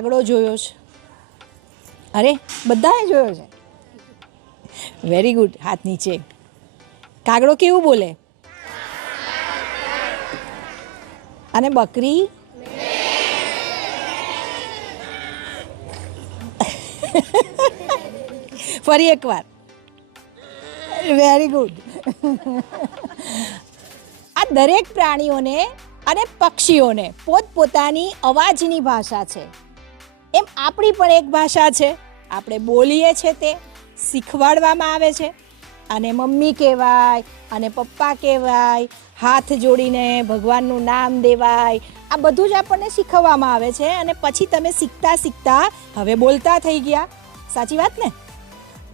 કાગડો જોયો છે. અરે, બધાએ જોયો છે? વેરી ગુડ હાથ નીચે. કાગડો કેવું બોલે? અને બકરી? ફરી એકવાર. વેરી ગુડ આ દરેક પ્રાણીઓને અને પક્ષીઓને પોતપોતાની અવાજની ભાષા છે. એમ આપણી પણ એક ભાષા છે. આપણે બોલીએ છીએ તે, શીખવાડવામાં આવે છે. અને મમ્મી કહેવાય, અને પપ્પા કહેવાય, હાથ જોડીને ભગવાનનું નામ દેવાય, આ બધું જ આપણને શીખવવામાં આવે છે. અને પછી તમે શીખતા શીખતા હવે બોલતા થઈ ગયા. સાચી વાત ને?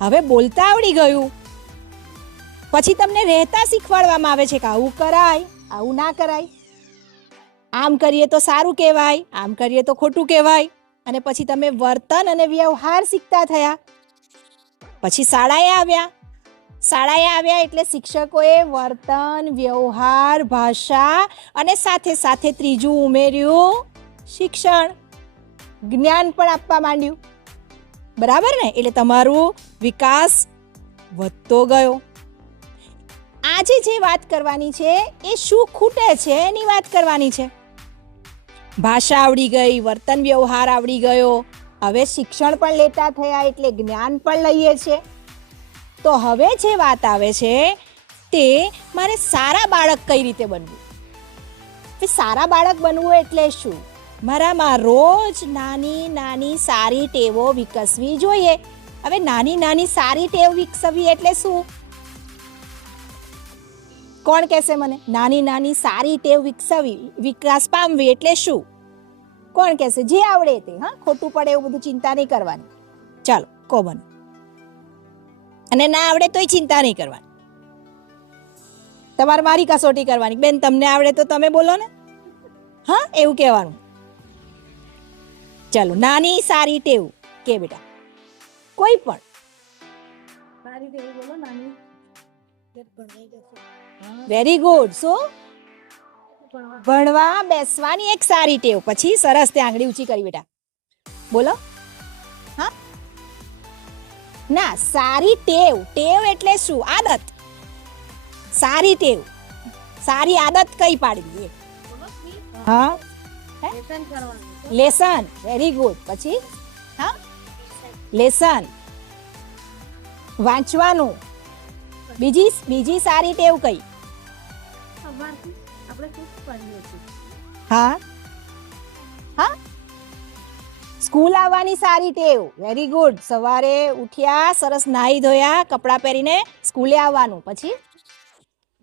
હવે બોલતા આવડી ગયું. પછી તમને રહેતા શીખવાડવામાં આવે છે કે આવું કરાય, આવું ના કરાય. આમ કરીએ તો સારું કહેવાય, આમ કરીએ તો ખોટું કહેવાય. અને પછી તમે વર્તન અને વ્યવહાર શીખતા થયા. પછી શાળાએ આવ્યા. શાળાએ આવ્યા એટલે શિક્ષકોએ વર્તન, વ્યવહાર, ભાષા અને સાથે સાથે ત્રીજું ઉમેર્યું શિક્ષણ. જ્ઞાન પણ આપવા માંડ્યું. બરાબર ને? એટલે તમારું વિકાસ વધતો ગયો. આજે જે વાત કરવાની છે એ શું ખૂટે છે એની વાત કરવાની છે. ભાષા આવડી ગઈ, વર્તન વ્યવહાર આવડી ગયો. હવે શિક્ષણ પણ લેતા થયા એટલે જ્ઞાન પણ લઈએ છીએ. તો હવે જે વાત આવે છે તે મારે સારા બાળક કઈ રીતે બનવું? સારા બાળક બનવું એટલે શું? મારામાં રોજ નાની નાની સારી ટેવો વિકસવી જોઈએ. હવે નાની નાની સારી ટેવ વિકસવી એટલે શું? કોણ કહેશે મને? નાની નાની સારી ટેવ વિકસાવી, વિકાસ પામવી એટલે શું? કોણ કહેશે? જે આવડે તે, હા? ખોટું પડે એવું બધું ચિંતા નહીં કરવાની. ચાલો કો બને અને ના આવડે તોય ચિંતા નહીં કરવાની. તમારે મારી કસોટી કરવાની. બેન, તમને આવડે તો તમે બોલો ને. હા, એવું કહેવાનું. ચાલો, નાની સારી ટેવ કે બેટા? કોઈ પણ. સારી ટેવ બોલો, નાની. વેરી ગુડ શું ભણવા, બેસવાની એક સારી ટેવ. પછી સરસ તે આંગળી ઊંચી કરી બેટા. બોલો. હા? ના, સારી ટેવ. ટેવ એટલે શું? આદત. સારી ટેવ. સારી આદત કઈ પાડવી હા? લેસન. વેરી ગુડ પછી? હા? લેસન. વાંચવાનું. બીજી બીજી સારી ટેવ કઈ? હા? હા? સ્કૂલ આવવાની સારી ટેવ. વેરી ગુડ સવારે ઉઠ્યા, સરસ નાહી ધોયા, કપડાં પહેરીને સ્કૂલે આવવાનું. પછી?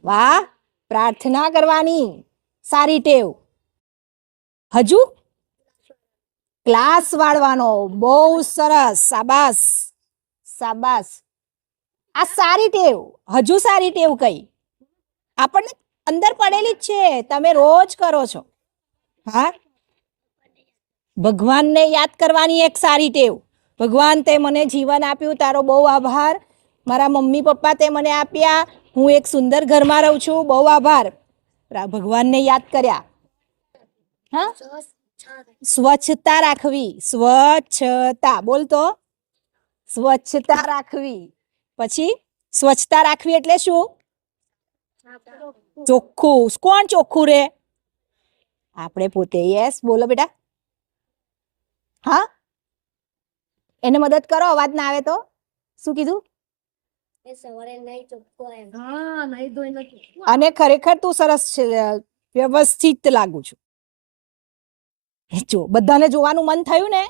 વાહ! પ્રાર્થના કરવાની. સારી ટેવ. હજુ? ક્લાસ વાળવાનો. બહુ સરસ. સાબાસ સાબાસ આ સારી ટેવ. હજુ સારી ટેવ કઈ? આપણને અંદર પડેલી જ છે. તમે રોજ કરો છો. હા? ભગવાનને યાદ કરવાની એક સારી ટેવ. ભગવાન તે મને જીવન આપ્યું, તારો બહુ આભાર. મારા મમ્મી પપ્પા તે મને આપ્યા. હું એક સુંદર ઘરમાં રહું છું. બહુ આભાર. ભગવાનને યાદ કર્યા. હા? સ્વચ્છતા રાખવી. સ્વચ્છતા. બોલતો સ્વચ્છતા રાખવી. પછી? સ્વચ્છતા રાખવી એટલે શું? ચોખ્ખું કોણ ચોખ્ખું રે? આપણે પોતે યસ બોલો બેટા. હા? એને મદદ કરો અવાજ ના આવે તો. શું કીધું? અને ખરેખર તું સરસ વ્યવસ્થિત લાગુ છું. જો બધાને જોવાનું મન થયું ને?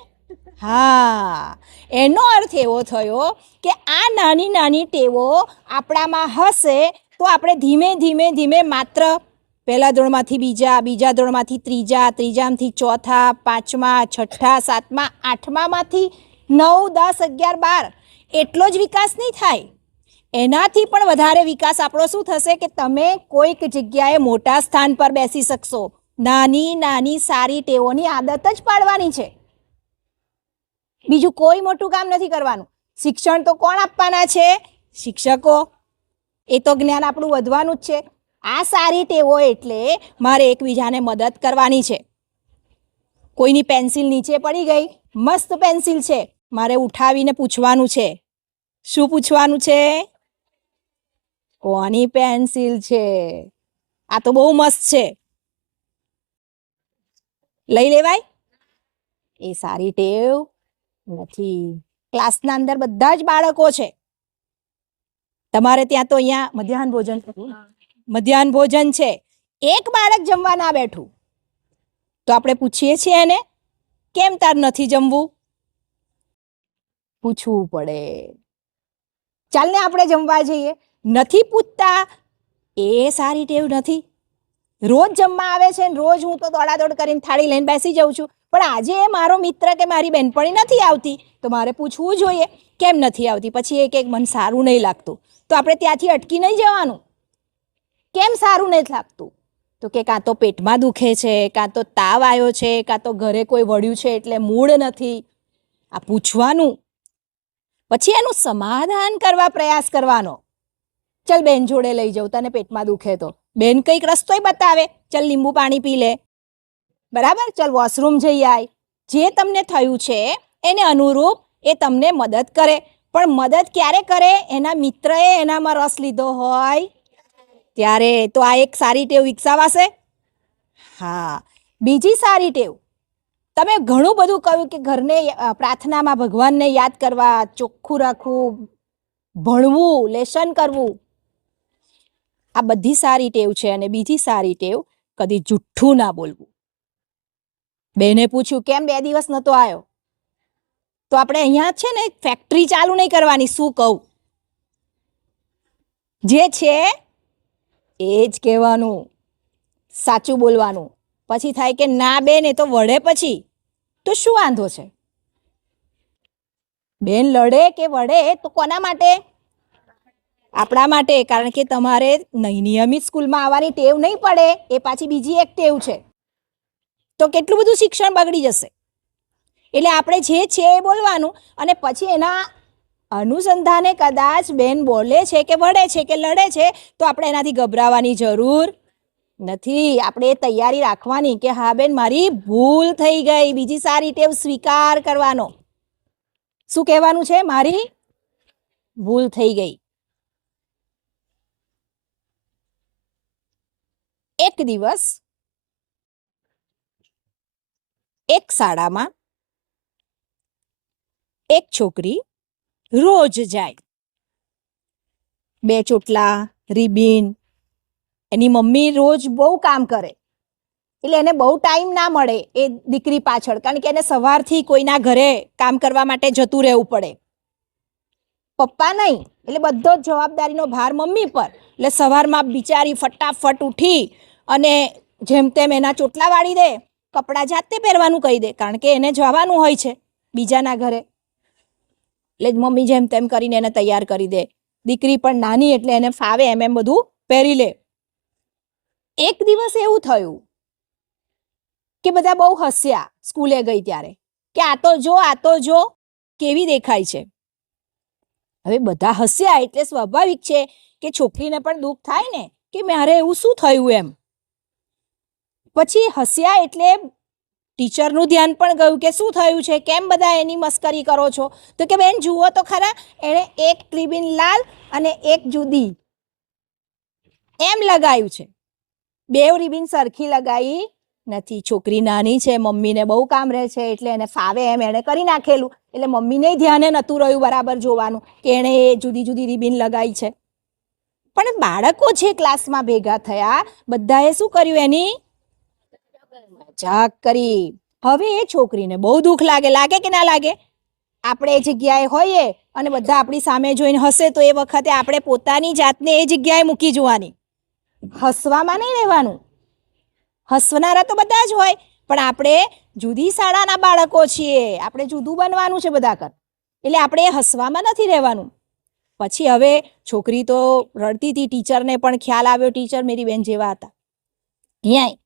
હા. એનો અર્થ એવો થયો કે આ નાની નાની ટેવો આપણામાં હશે તો આપણે ધીમે ધીમે ધીમે માત્ર પહેલા ધોરણમાંથી બીજા બીજા ધોરણમાંથી ત્રીજા, ત્રીજામાંથી ચોથા, પાંચમા, છઠ્ઠા, સાતમા, આઠમામાંથી નવ, દસ, અગિયાર, બાર એટલો જ વિકાસ નહીં થાય. એનાથી પણ વધારે વિકાસ આપણો શું થશે કે તમે કોઈક જગ્યાએ મોટા સ્થાન પર બેસી શકશો. નાની નાની, સારી ટેવોની આદત જ પાડવાની છે. બીજું કોઈ મોટું કામ નથી કરવાનું. શિક્ષણ તો કોણ આપવાના છે? શિક્ષકો. એ તો જ્ઞાન આપણું વધવાનું જ છે. આ સારી ટેવો એટલે મારે એકબીજાને મદદ કરવાની છે. કોઈની પેન્સિલ નીચે પડી ગઈ, મસ્ત પેન્સિલ છે. મારે ઉઠાવીને પૂછવાનું છે. શું પૂછવાનું છે? કોની પેન્સિલ છે? આ તો બહુ મસ્ત છે. લઈ લેવાય? એ સારી ટેવ નથી. ક્લાસના અંદર બધા જ બાળકો છે. તમારે ત્યાં તો અહીંયા મધ્યાહન ભોજન મધ્યાહન ભોજન છે. એક બાળક જમવા ના બેઠું. તો આપણે પૂછીએ છીએ એને કેમ તાર નથી જમવું? પૂછવું પડે. ચાલ ને આપણે જમવા જઈએ. નથી પૂછતા. એ સારી ટેવ નથી. રોજ જમવા આવે છે ને રોજ હું તો દોડાદોડ કરીને થાળી લઈને બેસી જાઉં છું. પણ આજે એ મારો મિત્ર કે મારી બહેનપણી નથી આવતી. તો મારે પૂછવું જોઈએ કેમ નથી આવતી? પછી એક એક મન સારું નહીં લાગતું. તો આપણે ત્યાંથી અટકી નહીં જવાનું. કેમ સારું નથી લાગતું? તો કે કાં તો પેટમાં દુખે છે, કાં તો તાવ આવ્યો છે, કાં તો ઘરે કોઈ વળ્યું છે એટલે મૂળ નથી. આ પૂછવાનું. પછી એનું સમાધાન કરવા પ્રયાસ કરવાનો. ચલ બેન જોડે લઈ જાઉં, તને પેટમાં દુખે તો. બેન કંઈક રસ્તોય બતાવે. ચલ લીંબુ પાણી પી લે. બરાબર? ચલ વોશરૂમ જઈ આય. જે તમને થયું છે, એને અનુરૂપ એ તમને મદદ કરે. પણ મદદ ક્યારે કરે? એના મિત્રએ એનામાં રસ લીધો હોય. ત્યારે તો આ એક સારી ટેવ વિકસાવાશે. હા, બીજી સારી ટેવ. તમે ઘણું બધું કહ્યું કે ઘરને પ્રાર્થનામાં ભગવાનને યાદ કરવા, ચોખ્ખું રાખવું, ભણવું, લેસન કરવું. આ બધી સારી ટેવ છે અને બીજી સારી ટેવ કદી જુઠ્ઠું ના બોલવું. બેને પૂછ્યું, કેમ બે દિવસ નહોતો આવ્યો તો આપણે અહીંયા છે ને ફેક્ટરી ચાલુ નહીં કરવાની, શું કહું? જે છે એ જ કહેવાનું, સાચું બોલવાનું. પછી થાય કે ના બેન, એ તો વળે પછી. તો શું વાંધો છે? બેન લડે કે વળે, તો કોના માટે? આપણા માટે, કારણ કે તમારે નિયમિત સ્કૂલમાં આવવાની ટેવ નહીં પડે, એ પાછી બીજી એક ટેવ છે. તો કેટલું બધું શિક્ષણ બગડી જશે? એટલે આપણે જે છે એ બોલવાનું. અને પછી એના અનુસંધાને કદાચ બેન બોલે છે કે વળે છે કે લડે છે, તો આપણે એનાથી ગભરાવાની જરૂર નથી. આપણે એ તૈયારી રાખવાની કે હા બેન, મારી ભૂલ થઈ ગઈ. બીજી સારી ટેવ સ્વીકાર કરવાનો. શું કહેવાનું છે? મારી ભૂલ થઈ ગઈ. એક દિવસ એક શાળામાં એક છોકરી રોજ જાય. બે ચોટલા, રિબીન, એની મમ્મી રોજ બહુ કામ કરે. એટલે એને બહુ ટાઈમ ના મળે એ દીકરી પાછળ, કારણ કે એને સવારથી કોઈના ઘરે કામ કરવા માટે જતું રહેવું પડે. પપ્પા નહીં, એટલે બધો જ જવાબદારીનો ભાર મમ્મી પર. એટલે સવારમાં બિચારી ફટાફટ ઉઠી અને જેમ તેમ એના ચોટલા વાળી દે, કપડાં જાતે પહેરવાનું કહી દે, કારણ કે એને જવાનું હોય છે બીજાના ઘરે. એટલે જ મમ્મી જેમ તેમ કરીને એને તૈયાર કરી દે. દીકરી પણ નાની એટલે એને ફાવે એમ એમ બધું પહેરી લે. એક દિવસ એવું થયું કે બધા બહુ હસ્યા સ્કૂલે ગઈ ત્યારે કે આ તો જો, આ તો જો, કેવી દેખાય છે. હવે બધા હસ્યા એટલે સ્વાભાવિક છે કે છોકરીને પણ દુઃખ થાય ને કે મારે એવું શું થયું એમ. પછી હસ્યા એટલે ટીચરનું ધ્યાન પણ ગયું કે શું થયું છે, કેમ બધા એની મસ્કરી કરો છો? તો કે બેન, જુઓ તો ખરા, એણે એક રિબિન લાલ અને એક જુદી. એમ લગાયું છે. બે રિબિન સરખી લગાવી નથી. છોકરી નાની છે, મમ્મીને બહુ કામ રહે છે, એટલે એને ફાવે એમ એણે કરી નાખેલું. એટલે મમ્મીને ધ્યાને નહોતું રહ્યું બરાબર જોવાનું કે એણે એ જુદી જુદી રિબિન લગાવી છે. પણ બાળકો જે ક્લાસમાં ભેગા થયા, બધાએ શું કર્યું એની? મજાક કરી. હવે એ છોકરીને બહુ દુઃખ લાગે લાગે કે ના લાગે? આપણે એ જગ્યાએ હોઈએ અને બધા આપણી સામે જોઈને હસે તો એ વખતે આપણે પોતાની જાતને એ જગ્યાએ મૂકી જોવાની. હસવામાં નહીં રહેવાનું. હસવનારા તો બધા જ હોય, પણ આપણે જુદી શાળાના બાળકો છીએ. આપણે જુદું બનવાનું છે બધા કર એટલે આપણે હસવામાં નથી રહેવાનું. પછી હવે છોકરી તો રડતી હતી ટીચરને પણ ખ્યાલ આવ્યો, ટીચર મેરી બેન જેવા હતા. અહીંયા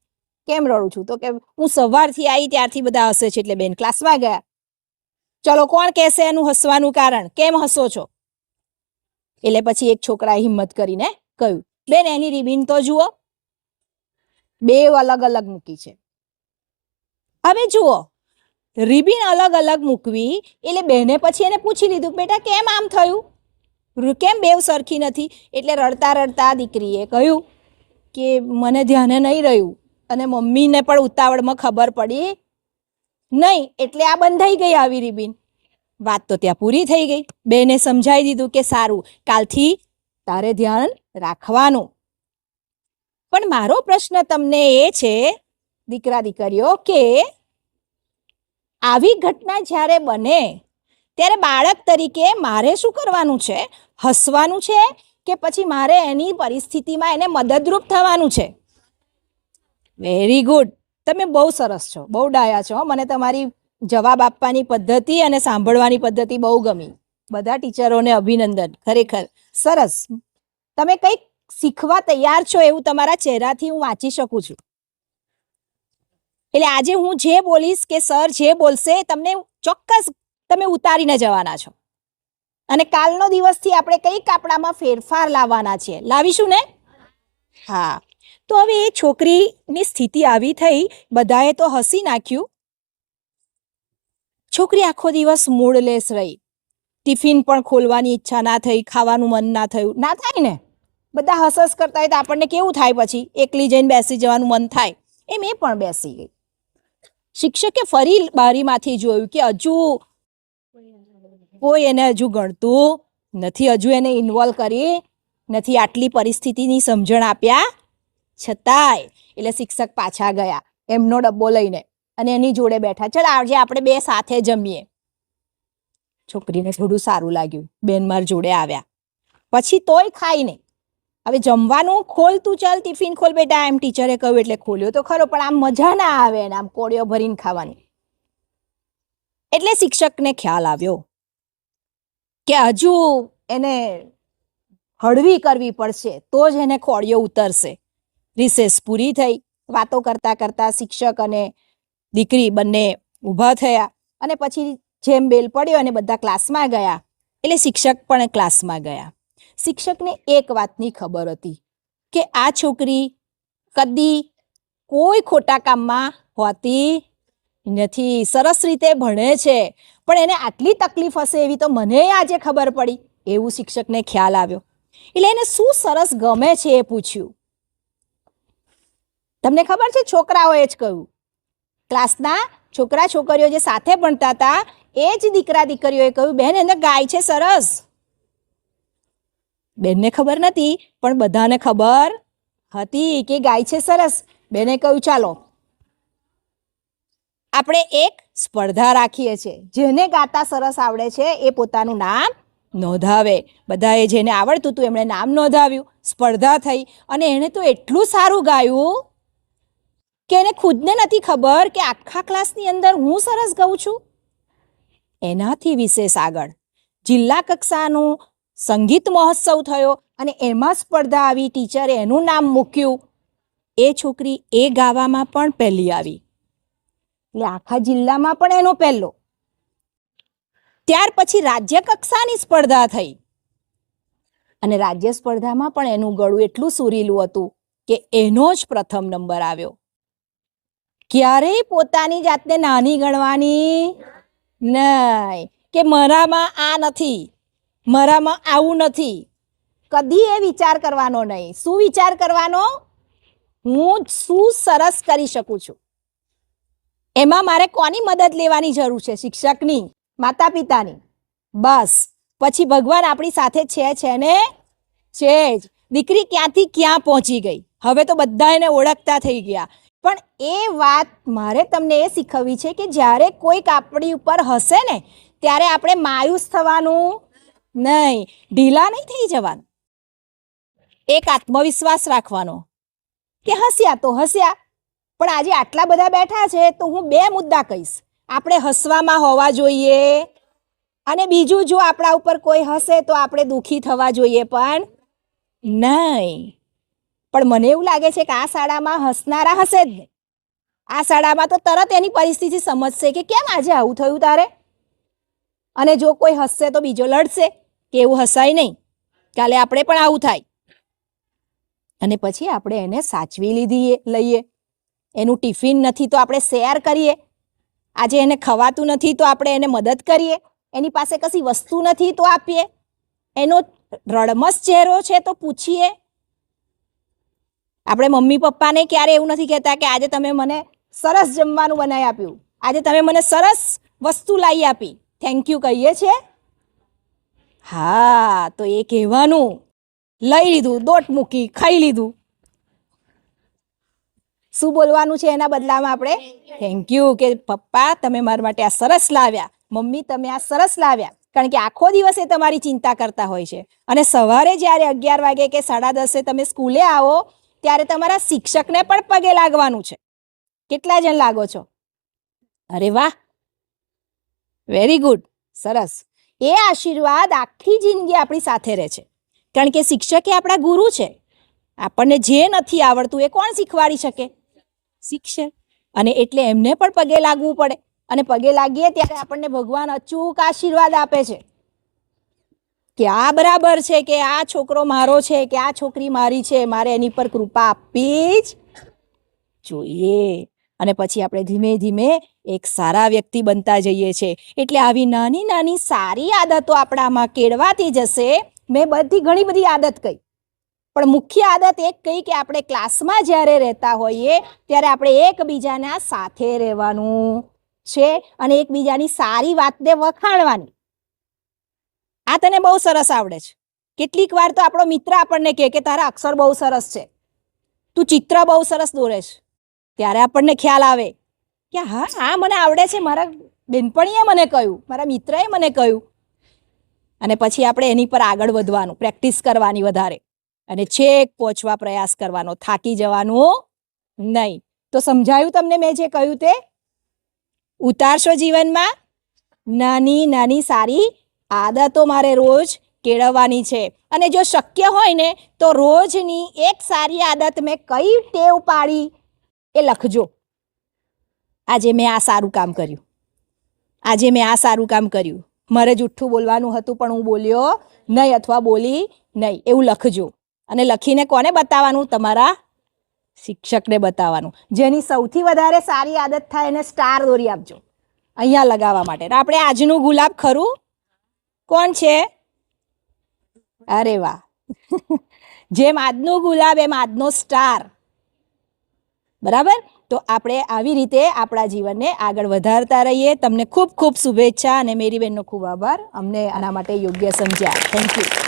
કેમ રડું છું? તો કે હું સવારથી આવી ત્યારથી બધા હસે છે એટલે બેન ક્લાસમાં ગયા. ચલો કોણ કહેશે એનું હસવાનું કારણ? કેમ હસો છો? એટલે પછી એક છોકરાએ હિંમત કરીને કહ્યું, બેન, એની રિબીન તો જુઓ. બે અલગ અલગ મૂકી છે. હવે જુઓ, રિબિન અલગ અલગ મૂકવી એટલે બેને પછી એને પૂછી લીધું, બેટા, કેમ આમ થયું? કેમ બેવ સરખી નથી? એટલે રડતા રડતા દીકરીએ કહ્યું કે, મને ધ્યાને નહીં રહ્યું. અને મમ્મીને પણ ઉતાવળમાં ખબર પડી. નહીં, એટલે આ બંધાઈ ગઈ આવી રીબીન. વાત તો ત્યાં પૂરી થઈ ગઈ. બેને સમજાવી દીધું કે સારું, કાલથી તારે ધ્યાન રાખવાનું. પણ મારો પ્રશ્ન તમને એ છે, દીકરા દીકરીઓ, કે આવી ઘટના જ્યારે બને, ત્યારે બાળક તરીકે મારે શું કરવાનું છે? હસવાનું છે કે પછી મારે એની પરિસ્થિતિમાં એને મદદરૂપ થવાનું છે? વેરી ગુડ તમે બહુ સરસ છો. બહુ ડાયા છો મને તમારી જવાબ આપવાની પદ્ધતિ અને સાંભળવાની પદ્ધતિ બહુ ગમી. બધા ટીચરોને અભિનંદન. ખરેખર સરસ. તમે કંઈક શીખવા તૈયાર છો એવું તમારા ચહેરાથી હું વાંચી શકું છું. એટલે આજે હું જે બોલીશ કે સર જે બોલશે તમને ચોક્કસ તમે ઉતારીને જવાના છો. અને કાલનો દિવસથી આપણે કંઈક આપણામાં ફેરફાર લાવવાના છીએ. લાવીશું ને? હા. તો હવે એ છોકરીની સ્થિતિ આવી થઈ, બધાએ તો હસી નાખ્યું. છોકરી આખો દિવસ મૂડલેસ રહી. ટિફિન પણ ખોલવાની ઈચ્છા ના થઈ, ખાવાનું મન ના થયું. ના થાય ને? બધા હસ હસ કરતા હોય તો આપણને કેવું થાય પછી? એકલી જઈને બેસી જવાનું મન થાય. એમ એ પણ બેસી ગઈ. શિક્ષકે ફરી બારીમાંથી જોયું કે હજુ કોઈ એને હજુ ગણતું નથી. હજુ એને ઇન્વોલ્વ કરી નથી. આટલી પરિસ્થિતિની સમજણ આપ્યા. છતાંય એટલે શિક્ષક પાછા ગયા, એમનો ડબ્બો લઈને અને એની જોડે બેઠા, ચલ આજે આપણે બે સાથે જમીએ. છોકરીને થોડું સારું લાગ્યું, બેન માર જોડે આવ્યા. પછી તોય ખાઈ નહીં. હવે જમવાનું ખોલ તું, ચાલ, ટિફિન ખોલ, બેટા. એમ ટીચરે કહ્યું, એટલે ખોલ્યો તો ખરો, પણ આમ મજા ના આવે ને, આમ કોળીઓ ભરીને ખાવાની. એટલે શિક્ષકને ખ્યાલ આવ્યો કે હજુ એને હળવી કરવી પડશે, તો જ એને કોળીઓ ઉતરશે. રિસેસ પૂરી થઈ. વાતો કરતા કરતા શિક્ષક અને દીકરી બંને ઊભા થયા અને પછી જેમ બેલ પડ્યો અને બધા ક્લાસમાં ગયા. એટલે શિક્ષક પણ ક્લાસમાં ગયા. શિક્ષકને એક વાતની ખબર હતી કે આ છોકરી કદી કોઈ ખોટા કામમાં હોતી નથી. સરસ રીતે ભણે છે. પણ એને આટલી તકલીફ હશે એવી તો મને આજે ખબર પડી. એવું શિક્ષકને ખ્યાલ આવ્યો. એટલે એને શું સરસ ગમે છે એ પૂછ્યું. તમને ખબર છે છોકરાઓએ જ કહ્યું? ક્લાસના છોકરા છોકરીઓ જે સાથે ભણતા હતા, એ જ દીકરા દીકરીઓએ કહ્યું બેન એને ગાય છે સરસ. બેનને ખબર નથી, પણ બધાને ખબર હતી કે ગાય છે સરસ. બેને કહ્યું, ચાલો. આપણે એક સ્પર્ધા રાખીએ છીએ. જેને ગાતા સરસ આવડે છે, એ પોતાનું નામ નોંધાવે. બધાએ જેને આવડતું હતું, એમણે નામ નોંધાવ્યું. સ્પર્ધા થઈ. અને એણે તો એટલું સારું ગાયું કે એને ખુદને નથી ખબર કે આખા ક્લાસની અંદર હું સરસ ગાઉં છું? એનાથી વિશેષ આગળ, જિલ્લા કક્ષાનું સંગીત મહોત્સવ થયો અને એમાં સ્પર્ધા આવી, ટીચરે એનું નામ મૂક્યું. એ છોકરી એ ગાવામાં પણ પહેલી આવી. એટલે આખા જિલ્લામાં પણ એનો પહેલો. ત્યાર પછી રાજ્ય કક્ષાની સ્પર્ધા થઈ. અને રાજ્ય સ્પર્ધામાં પણ એનું ગળું એટલું સુરીલું હતું કે એનો જ પ્રથમ નંબર આવ્યો. ક્યારેય પોતાની જાતને નાની ગણવાની નહીં. કે મારામાં આ નથી, મારામાં આવું નથી. કદી એ વિચાર કરવાનો નહીં. શું વિચાર કરવાનો? હું શું સરસ કરી શકું છું? એમાં મારે કોની મદદ લેવાની જરૂર છે? શિક્ષકની માતા પિતાની બસ. પછી ભગવાન આપણી સાથે છે છે ને? છે જ. દીકરી ક્યાંથી ક્યાં પહોંચી ગઈ? હવે તો બધા એને ઓળખતા થઈ ગયા. પણ એ વાત મારે તમને એ શીખવવી છે કે જ્યારે કોઈક આપણી ઉપર હશે ને, ત્યારે આપણે માયુસ થવાનું નહીં, ઢીલા નહીં થઈ જવાનું. એક આત્મવિશ્વાસ રાખવાનો કે હસ્યા તો હસ્યા, પણ આજે આટલા બધા બેઠા છે તો હું બે મુદ્દા કહીશ. આપણે હસવામાં હોવા જોઈએ અને બીજું જો આપણા ઉપર કોઈ હસે તો આપણે દુઃખી થવા જોઈએ પણ નહીં. પણ મને એવું લાગે છે કે આ શાળામાં હસનારા હશે જ નહીં. આ શાળામાં તો તરત એની પરિસ્થિતિ સમજશે કે કેમ આજે આવું થયું તારે? અને જો કોઈ હસશે તો બીજો લડશે. કે એવું હસાય નહીં. કાલે આપણે પણ આવું થાય. અને પછી આપણે એને સાચવી લીધી લઈએ. એનું ટિફિન નથી તો આપણે શેર કરીએ. આજે એને ખવાતું નથી તો આપણે એને મદદ કરીએ. એની પાસે કશી વસ્તુ નથી તો આપીએ. એનો રડમસ ચહેરો છે તો પૂછીએ. આપણે મમ્મી પપ્પાને ક્યારે એવું નથી કહેતા કે આજે તમે મને સરસ જમવાનું બનાવી આપ્યું. આજે તમે મને સરસ વસ્તુ લાવી આપી. થેન્ક યુ કહીએ છીએ હા, તો એ કહેવાનું. લઈ લીધું, દોટ મૂકી, ખાઈ લીધું. શું બોલવાનું છે એના બદલામાં આપણે? થેન્ક યુ કે પપ્પા, તમે મારા માટે આ સરસ લાવ્યા. મમ્મી, તમે આ સરસ લાવ્યા. કારણ કે આખો દિવસ એ તમારી ચિંતા કરતા હોય છે. અને સવારે જ્યારે અગિયાર વાગે કે સાડા દસે તમે સ્કૂલે આવો ત્યારે તમારા શિક્ષકને પણ પગે લાગવાનું છે. કેટલા જણ લાગો છો? અરે વાહ! વેરી ગુડ, સરસ. એ આશીર્વાદ આખી જિંદગી આપણી સાથે રહે છે. કારણ કે શિક્ષક એ આપણા ગુરુ છે. આપણને જે નથી આવડતું એ કોણ શીખવાડી શકે? શિક્ષક. અને એટલે એમને પણ પગે લાગવું પડે. અને પગે લાગીએ ત્યારે આપણને ભગવાન અચૂક આશીર્વાદ આપે છે. કે આ બરાબર છે કે આ છોકરો મારો છે કે આ છોકરી મારી છે, મારે એની પર કૃપા આપવી જ જોઈએ. અને પછી આપણે ધીમે ધીમે એક સારા વ્યક્તિ બનતા જઈએ છીએ એટલે આવી નાની નાની સારી આદતો આપણામાં કેળવાતી જશે. મેં બધી ઘણી બધી આદત કહી. પણ મુખ્ય આદત એક કહી કે આપણે ક્લાસમાં જ્યારે રહેતા હોઈએ, ત્યારે આપણે એકબીજાના સાથે રહેવાનું છે અને એકબીજાની સારી વાતને વખાણવાની. આ તને બહુ સરસ આવડે છે. કેટલીક વાર તો આપણો મિત્ર આપણને કહે કે તારા અક્ષર બહુ સરસ છે. તું ચિત્ર બહુ સરસ દોરે છે. ત્યારે આપણને ખ્યાલ આવે કે હા હા મને આવડે છે. મારા બેનપણીએ મને કહ્યું, મારા મિત્રએ મને કહ્યું. અને પછી આપણે એની પર આગળ વધવાનું, પ્રેક્ટિસ કરવાની વધારે. અને છેક પહોંચવા પ્રયાસ કરવાનો, થાકી જવાનું નહીં. તો સમજાયું તમને મેં જે કહ્યું તે? ઉતારશો જીવનમાં? નાની નાની, સારી આદતો મારે રોજ કેળવવાની છે. અને જો શક્ય હોય ને, તો રોજની એક સારી આદત મેં કઈ ટેવ પાડી એ લખજો. આજે મેં આ સારું કામ કર્યું. આજે મેં આ સારું કામ કર્યું. મારે જુઠ્ઠું બોલવાનું હતું, પણ હું બોલ્યો નહીં અથવા બોલી નહીં. એવું લખજો. અને લખીને કોને બતાવવાનું? તમારા શિક્ષકને બતાવવાનું. જેની સૌથી વધારે સારી આદત થાય એને સ્ટાર દોરી આપજો. અહીંયા લગાવવા માટે. આપણે આજનું ગુલાબ ખરું? કોણ છે? અરે વાહ. જેમ આજનો ગુલાબ, એમ આજનો સ્ટાર. બરાબર? તો આપણે આવી રીતે આપણા જીવનને આગળ વધારતા રહીએ. તમને ખૂબ ખૂબ શુભેચ્છા અને મેરી બહેનનો ખૂબ આભાર. અમને આના માટે યોગ્ય સમજ્યા. Thank you